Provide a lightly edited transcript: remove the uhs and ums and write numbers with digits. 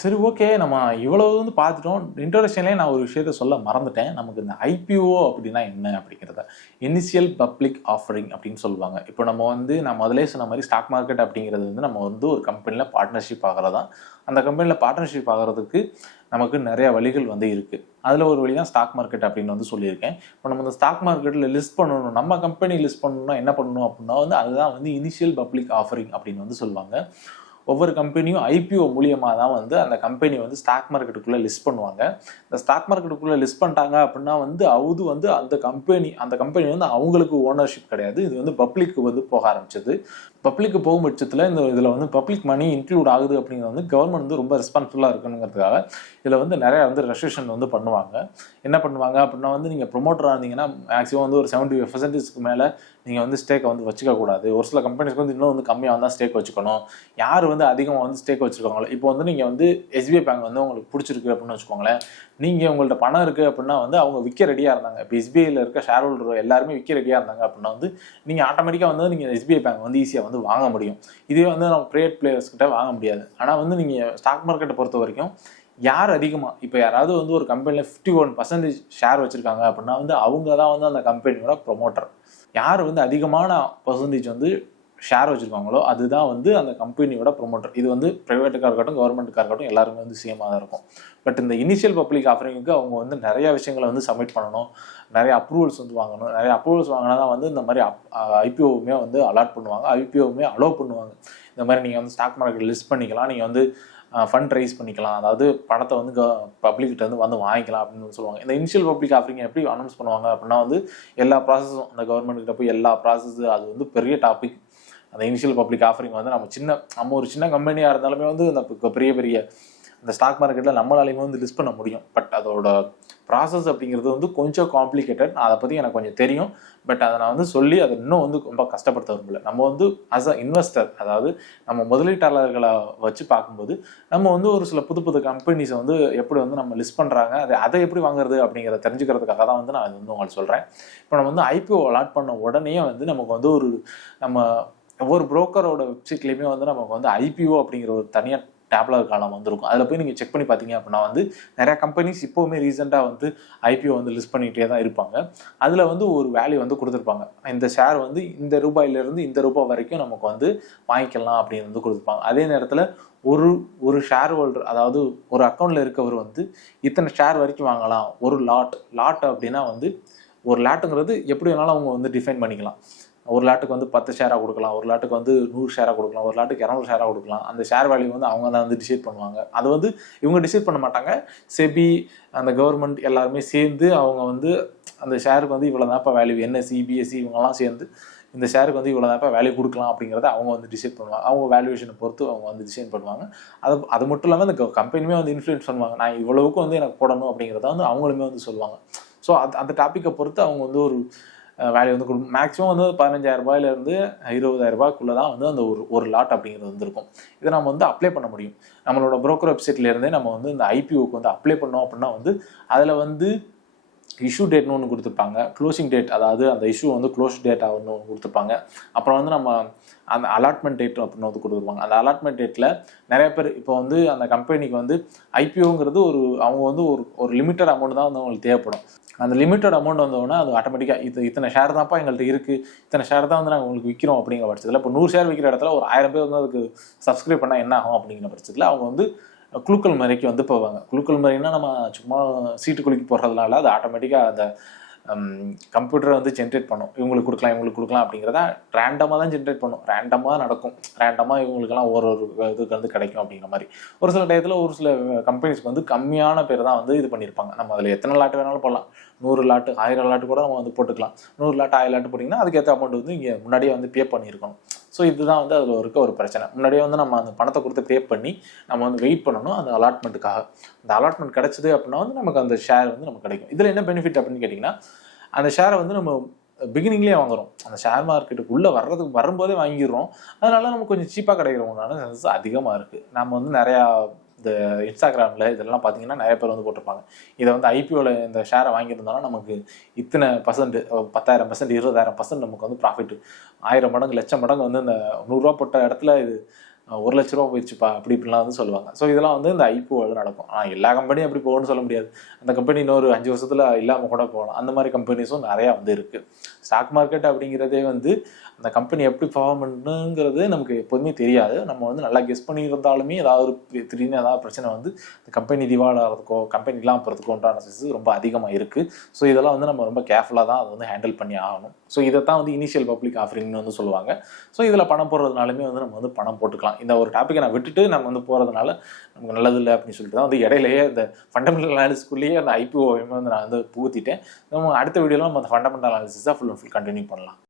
சரி, ஓகே. நம்ம இவ்வளவு பார்த்துட்டோம். இன்ட்ரோடக்ஷன்லயே நான் ஒரு விஷயத்த சொல்ல மறந்துட்டேன். நமக்கு இந்த ஐபிஓ அப்படின்னா என்ன அப்படிங்கிறத. இனிஷியல் பப்ளிக் ஆஃபரிங் அப்படின்னு சொல்லுவாங்க. இப்போ நான் முதலே சொன்ன மாரி ஸ்டாக் மார்க்கெட் அப்படிங்கிறது நம்ம ஒரு கம்பெனில பார்ட்னர்ஷிப் ஆகுறதா. அந்த கம்பெனில பார்ட்னர்ஷிப் ஆகுறதுக்கு நமக்கு நிறைய வழிகள் இருக்கு. அதுல ஒரு வழி தான் ஸ்டாக் மார்க்கெட் அப்படின்னு சொல்லியிருக்கேன். இப்போ நம்ம இந்த ஸ்டாக் மார்க்கெட்ல லிஸ்ட் பண்ணணும். நம்ம கம்பெனி லிஸ்ட் பண்ணணும்னா என்ன பண்ணணும் அப்படின்னா அதுதான் இனிஷியல் பப்ளிக் ஆஃபரிங் அப்படின்னு சொல்லுவாங்க. ஒவ்வொரு கம்பெனியும் ஐபிஓ மூலியமாக தான் அந்த கம்பெனி ஸ்டாக் மார்க்கெட்டுக்குள்ளே லிஸ்ட் பண்ணுவாங்க. இந்த ஸ்டாக் மார்க்கெட்டுக்குள்ளே லிஸ்ட் பண்ணிட்டாங்க அப்படின்னா அந்த கம்பெனி அவங்களுக்கு ஓனர்ஷிப் கிடையாது. இது பப்ளிக்கு போக ஆரம்பிச்சது. பப்ளிக்கு போகும் பட்சத்தில் இதில் பப்ளிக் மணி இன்க்ளூட் ஆகுது அப்படிங்கிறது கவர்மெண்ட் ரொம்ப ரெஸ்பான்சிபிளாக இருக்கணுங்கிறதுக்காக இதில் நிறைய ரெஸ்ட்ரிக்ஷன் பண்ணுவாங்க. என்ன பண்ணுவாங்க அப்படின்னா நீங்கள் ப்ரொமோட்டராக இருந்தீங்கன்னா மேக்ஸிமம் ஒரு 75% மேலே நீங்கள் ஸ்டேக்கை வச்சுக்க கூடாது. ஒரு சில கம்பெனிஸ்க்கு இன்னும் கம்மியாக தான் ஸ்டேக் வச்சுக்கணும். யார் அதிகமாக ஸ்டேக் வச்சுருக்காங்களோ இப்போ நீங்கள் எஸ்பிஐ பேங்க் உங்களுக்கு பிடிச்சிருக்கு அப்படின்னு வச்சுக்கோங்களேன். நீங்கள் உங்கள்ட்ட பணம் இருக்குது அப்படின்னா அவங்க விற்க ரெடியாக இருந்தாங்க. இப்போ எஸ்பிஐயில் இருக்க ஷேர் ஹோல்டர் எல்லாருமே விற்க ரெடியாக இருந்தாங்க அப்படின்னா நீங்கள் ஆட்டோமேட்டிக்காக நீங்கள் எஸ்பிஐ பேங்க் ஈஸியாக வாங்க முடியும். இதே நம்ம ப்ரைவேட் பிளேயர்ஸ் கிட்ட வாங்க முடியாது. ஆனால் நீங்கள் ஸ்டாக் மார்க்கெட்டை பொறுத்த வரைக்கும் யார் அதிகமாக இப்போ யாராவது ஒரு கம்பெனியில் 51% ஷேர் வச்சுருக்காங்க அப்படின்னா அவங்க தான் அந்த கம்பெனியோட ப்ரொமோட்டர். யார் அதிகமான பர்சன்டேஜ் ஷேர் வச்சுருக்காங்களோ அதுதான் அந்த கம்பெனியோட ப்ரொமோட்டர். இது ப்ரைவேட்டுக்காக இருக்கட்டும் கவர்மெண்ட்டுக்காக இருக்கட்டும் எல்லாருமே சேமாக தான் இருக்கும். பட் இந்த இனிஷியல் பப்ளிக் ஆஃபரிங்க்கு அவங்க நிறைய விஷயங்களை சப்மிட் பண்ணணும். நிறைய அப்ரூவல்ஸ் வாங்கணும். நிறைய அப்ரூவல்ஸ் வாங்கினா தான் இந்த மாதிரி ஐபிஓவுமே அலாட் பண்ணுவாங்க. ஐபிஓவுமே அலோவ் பண்ணுவாங்க. இந்த மாதிரி நீங்கள் ஸ்டாக் மார்க்கெட் லிஸ்ட் பண்ணிக்கலாம். நீங்கள் ஃபண்ட் ரைஸ் பண்ணிக்கலாம். அதாவது பணத்தை பப்ளிக்கிட்ட வாங்கிக்கலாம் அப்படின்னு சொல்லுவாங்க. இந்த இனிஷியல் பப்ளிக் ஆஃபரிங் எப்படி அனௌன்ஸ் பண்ணுவாங்க அப்படின்னா எல்லா ப்ராசஸும் அந்த கவர்மெண்ட்கிட்ட போய் எல்லா ப்ராசஸ் அது பெரிய டாபிக். அந்த இனிஷியல் பப்ளிக் ஆஃபரிங் நம்ம ஒரு சின்ன கம்பெனியாக இருந்தாலுமே இந்த பெரிய பெரிய இந்த ஸ்டாக் மார்க்கெட்டில் நம்மளாலையுமே லிஸ்ட் பண்ண முடியும். பட் அதோட ப்ராசஸ் அப்படிங்கிறது கொஞ்சம் காம்ப்ளிகேட்டட். அதை பற்றி எனக்கு கொஞ்சம் தெரியும். பட் அதை நான் சொல்லி அதை இன்னும் ரொம்ப கஷ்டப்படுத்த விரும்பல. நம்ம ஆஸ் அ இன்வெஸ்டர், அதாவது நம்ம முதலீட்டாளர்களை வச்சு பார்க்கும்போது நம்ம ஒரு சில புது புது கம்பெனிஸை எப்படி நம்ம லிஸ்ட் பண்ணுறாங்க, அதை எப்படி வாங்குறது அப்படிங்கிறத தெரிஞ்சுக்கிறதுக்காக தான் நான் அது உங்களுக்கு சொல்கிறேன். இப்போ நம்ம ஐபிஓ அலாட் பண்ண உடனே நமக்கு நம்ம ஒவ்வொரு புரோக்கரோட வெப்சைட்லேயுமே நமக்கு ஐபிஓ அப்படிங்கிற ஒரு தனியாக டேப்லர் காலம் வந்திருக்கும். அதில் போய் நீங்கள் செக் பண்ணி பார்த்தீங்க அப்படின்னா நிறையா கம்பெனிஸ் இப்போவுமே ரீசெண்டாக ஐபிஓ லிஸ்ட் பண்ணிகிட்டே தான் இருப்பாங்க. அதில் ஒரு வேல்யூ கொடுத்துருப்பாங்க. இந்த ஷேர் இந்த ரூபாயிலிருந்து இந்த ரூபாய் வரைக்கும் நமக்கு வாங்கிக்கலாம் அப்படின்னு கொடுத்துருப்பாங்க. அதே நேரத்தில் ஒரு ஷேர் ஹோல்டர், அதாவது ஒரு அக்கௌண்ட்டில் இருக்கவர் இத்தனை ஷேர் வரைக்கும் வாங்கலாம். ஒரு லாட் அப்படின்னா ஒரு லாட்டுங்கிறது எப்படி வேணாலும் அவங்க டிஃபைன் பண்ணிக்கலாம். ஒரு லாட்டுக்கு 10 ஷேராக கொடுக்கலாம், ஒரு லாட்டுக்கு 100 ஷேராக கொடுக்கலாம், ஒரு லாட்டுக்கு 200 ஷேராக கொடுக்கலாம். அந்த ஷேர் வேல்யூ அவங்க தான் டிசைட் பண்ணுவாங்க. அது இவங்க டிசைட் பண்ண மாட்டாங்க. செபி, அந்த கவர்மெண்ட் எல்லாருமே சேர்ந்து அவங்க அந்த ஷேருக்கு இவ்வளோ தான்ப்பா வேல்யூ, என்எஸ்சி, பிஎஸ்சி இவங்கெல்லாம் சேர்ந்து இந்த ஷேருக்கு இவ்வளோ தான்ப்பா வேல்யூ கொடுக்கலாம் அப்படிங்கிறத அவங்க டிசைட் பண்ணுவாங்க. அவங்க வேல்யூவேஷனை பொறுத்து அவங்க டிசைன் பண்ணுவாங்க. அது மட்டும் இல்லாமல் அந்த கம்பெனியுமே இன்ஃப்ளூயன்ஸ் பண்ணுவாங்க. நான் இவ்வளவுக்கு எனக்கு போடணும் அப்படிங்கிறத அவங்களுமே சொல்லுவாங்க. ஸோ அந்த டாப்பிக்கை பொறுத்து அவங்க ஒரு வேல்யூ மேக்ஸிமம் 15,000 ரூபாயிலேருந்து 20,000 ரூபாய்க்குள்ளே தான் அந்த ஒரு லாட் அப்படிங்கிறது இருக்கும். இதை நம்ம அப்ளை பண்ண முடியும். நம்மளோட புரோக்கர் வெப்சைட்லேருந்தே நம்ம இந்த ஐபிஓக்கு அப்ளை பண்ணோம் அப்படின்னா அதில் இஷ்யூ டேட்னு ஒன்று கொடுத்துருப்பாங்க, க்ளோசிங் டேட், அதாவது அந்த இஷ்யூ க்ளோஸ் டேட்டாக ஒன்று கொடுத்துருப்பாங்க. அப்புறம் நம்ம அந்த அலாட்மெண்ட் டேட் அப்படின்னு கொடுத்துருப்பாங்க. அந்த அலாட்மெண்ட் டேட்டில் நிறைய பேர் இப்போ அந்த கம்பெனிக்கு ஐபிஓங்கிறது அவங்க ஒரு லிமிட்டட் அமௌண்ட் தான் அவங்களுக்கு தேவைப்படும். அந்த லிமிட்டட் அமௌண்ட் வந்தோடனே அது ஆட்டோமேட்டிக்காக இத்தனை ஷேர் தான்ப்பா எங்கள்கிட்ட இருக்குது, இத்தனை ஷேர் தான் நாங்கள் உங்களுக்கு விற்கிறோம் அப்படிங்கிற பட்சத்தில், இப்போ 100 ஷேர் விற்கிற இடத்துல ஒரு 1000 பேர் அதுக்கு சப்ஸ்கிரைப் பண்ணால் என்ன ஆகும் அப்படிங்கிற பட்சத்தில் அவங்க குழுக்கள் முறைக்கு போவாங்க. குழுக்கள் முறைன்னா நம்ம சும்மா சீட்டு குலுக்கி போடுறதுனால அது ஆட்டோமேட்டிக்காக அந்த கம்ப்யூட்டரை ஜென்ரேட் பண்ணும். இவங்களுக்கு கொடுக்கலாம் அப்படிங்கிறத ரேண்டமாக தான் ஜென்ரேட் பண்ணும். ரேண்டமாக நடக்கும். ரேண்டமாக இவங்களுக்கெல்லாம் ஒரு இதுக்கு கிடைக்கும் அப்படிங்கிற மாதிரி. ஒரு சில டயத்தில் ஒரு சில கம்பெனிஸ்க்கு கம்மியான பேர் தான் இது பண்ணியிருப்பாங்க. நம்ம அதில் எத்தனை லாட்டு வேணாலும் போடலாம். 100 லாட்டு 1000 லாட்டு கூட நம்ம போட்டுக்கலாம். 100 லாட்டு 1000 லாட்டு போட்டிங்கன்னா அதுக்கேற்ற அமௌண்ட் இங்கே முன்னாடியே பே பண்ணியிருக்கணும். ஸோ இதுதான் அதில் இருக்க ஒரு பிரச்சனை. முன்னாடியே நம்ம அந்த பணத்தை கொடுத்து பே பண்ணி நம்ம வெயிட் பண்ணணும் அந்த அலாட்மெண்ட்டுக்காக. அந்த அலாட்மெண்ட் கிடச்சிது அப்படின்னா நமக்கு அந்த ஷேர் நமக்கு கிடைக்கும். இதில் என்ன பெனிஃபிட் அப்படின்னு கேட்டிங்கன்னா, அந்த ஷேரை நம்ம பிகினிங்லேயே வாங்குறோம். அந்த ஷேர் மார்க்கெட்டுக்குள்ளே வரும்போதே வாங்கிடுறோம். அதனால நமக்கு கொஞ்சம் சீப்பாக கிடைக்கிறவங்களான சான்சஸ் அதிகமாக இருக்குது. நம்ம நிறையா இந்த இன்ஸ்டாகிராமில் இதெல்லாம் பார்த்தீங்கன்னா நிறைய பேர் போட்டிருப்பாங்க. இதை ஐபிஓவில் இந்த ஷேரை வாங்கியிருந்தோம்னா நமக்கு இத்தனை %, 10,000%, 20,000% நமக்கு ப்ராஃபிட் 1000 மடங்கு, லட்சம் மடங்கு இந்த 100 ரூபா போட்ட இடத்துல இது 1,00,000 போயிடுச்சுப்பா அப்படி இப்படிலாம் வந்து சொல்லுவாங்க. ஸோ இதெல்லாம் வந்து இந்த ஐபிஓவில் நடக்கும். ஆனால் எல்லா கம்பெனியும் அப்படி போகணும்னு சொல்ல முடியாது. அந்த கம்பெனி இன்னொரு 5 வருஷத்தில் இல்லாமல் கூட போகலாம். அந்த மாதிரி கம்பெனிஸும் நிறையா வந்து இருக்குது. ஸ்டாக் மார்க்கெட் அப்படிங்கிறதே வந்து அந்த கம்பெனி எப்படி பர்ஃபார்ம் பண்ணுங்கிறது நமக்கு எப்போதுமே தெரியாது. நம்ம வந்து நல்லா கெஸ் பண்ணியிருந்தாலுமே ஏதாவது ஒரு திடீர்னு ஏதாவது பிரச்சனை வந்து இந்த கம்பெனி திவாலாகிறதுக்கோ கம்பெனி இல்லாமல் போகிறதுக்கோன்ற சான்சஸ் ரொம்ப அதிகமாக இருக்குது. ஸோ இதெல்லாம் வந்து நம்ம ரொம்ப கேர்ஃபுல்லாக தான் அதை வந்து ஹேண்டில் பண்ணி ஆகணும். ஸோ இதை தான் வந்து இனிஷியல் பப்ளிக் ஆஃபரிங்னு வந்து சொல்லுவாங்க. ஸோ இதில் பணம் போடுறதுனாலுமே வந்து நம்ம வந்து பணம் போட்டுக்கலாம். இந்த ஒரு டாப்பிக்கை நான் விட்டுட்டு நம்ம வந்து போகிறதுனால நமக்கு நல்லதில்லை அப்படின்னு சொல்லிட்டு தான் வந்து இடையிலேயே இந்த ஃபண்டமெண்டல் அனாலிசிஸ்குள்ளேயே அந்த ஐபிஓ வந்து நான் வந்து புகுத்திட்டேன். நம்ம அடுத்த வீடியோவில் நம்ம அந்த ஃபண்டமெண்டல் அனாலிசிஸாக ஃபுல் கண்டினியூ பண்ணலாம்.